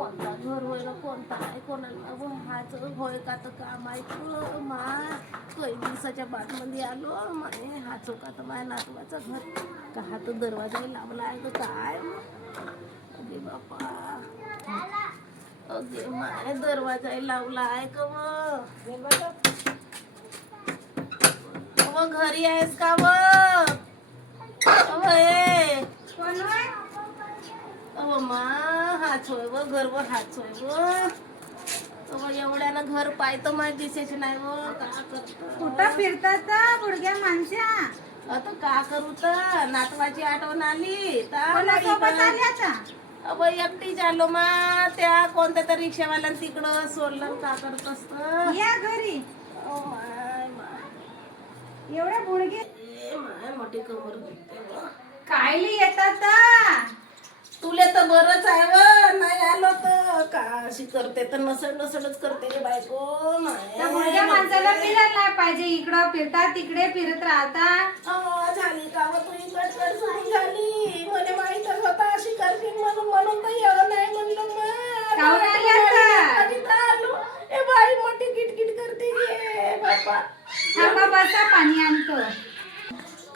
कोणता घर होय ना कोणता आहे कोणाला हाच होय का तर काम ऐकलं मा काही दिवसाच्या बाटमध्ये आलो माय हा चोका तर माझ्या नातवाचा घर का हा तर दरवाजाही लावला आहे तर काय अगे बापा अगे माय दरवाजाही लावला आहे का मग घरी आहेस का मग मा हाच होय व घर व हाच होय व एवढ्यानं घर पाहतो माझ्या दिसेच नाही व का कुठं फिरतात बुडग्या माणसा आता का करू तर नातवाची आठवण आली कोणासोबत आली आता अब एकटीच आलो मा त्या कोणत्या तरी रिक्षावाल्या तिकडं सोडलं का करत असत या घरी एवढे बुडगे माय मोठी कमर कायली येतात तुले तर बरंच आहे व नाही आलो तर का अशी करते तर नसडच करते रे बायको बुडग्या माणसाला फिरायला नाही पाहिजे इकडं फिरतात तिकडे फिरत राहतात झाली का व तू इकडे सुरू झाली मला माहितच होता अशी करतील म्हणून तर येऊ नाही म्हणलं काहून आली आता? आलो ए बाई मोठी किटकिट करते गे बापा थांबा बसा पाणी आणतो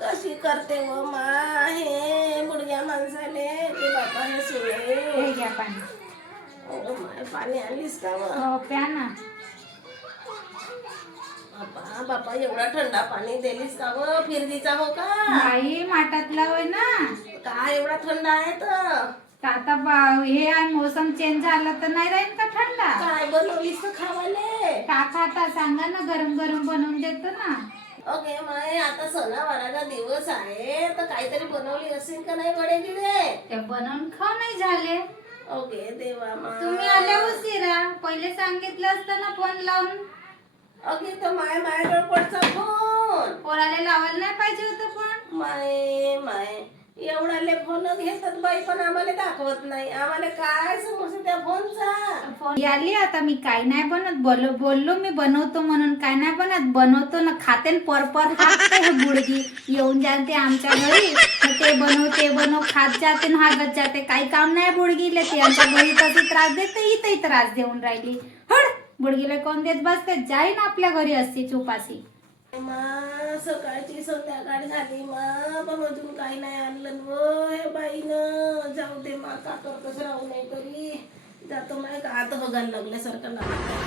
कशी करते व मा हे बुडग्या माणसाने ते बापा हे सोडे हे घ्या पाणी माय पाणी आणलीस का व हो प्या ना बापा बापा एवढा थंडा पाणी दिलीस का व फिरतीचा हो का बाई माठातला होय ना का एवढा थंड आहे तर आता हे आहे मोसम चेंज झाला तर नाही राहील का थंडा काय बनवलीस तर खावाले का खाता सांगा ना गरम गरम बनवून देतो ना ओके माय आता सणावाराचा दिवस आहे तर काहीतरी बनवली असेल का नाही वडे गिडे ते बनवून खाऊ नाही झाले ओके देवा मा तुम्ही आल्या उशिरा पहिले सांगितलं असतं ना फोन लावून ओके तर माझ्याजवळ पडचा फोन पोराला लावायला नाही पाहिजे होतं पण माय एवढाले फोन घेतात बाई पण आम्हाला दाखवत नाही आम्हाला काय समजतं त्या फोनचा आली आता मी काय नाही बनत बोललो मी बनवतो म्हणून काय नाही बनत बनवतो ना खाते परपर हाकते हे बुडगी येऊन जाते आमच्या घरी ते बनव खात जाते ना हागत जाते काही काम नाही बुडगीले ते आमच्या घरी तसे त्रास देते इथेही त्रास देऊन राहिली हड बुडगीला कोण देत बसते जाईन आपल्या घरी असते चुपासी मा सकाळची संध्याकाळ झाली मा पण अजून काही नाही आणलं व हे बाईनं जाऊ दे मा का करतच राहू नाही तरी जातो माय का हात बघायला लागल्यासारखं लागत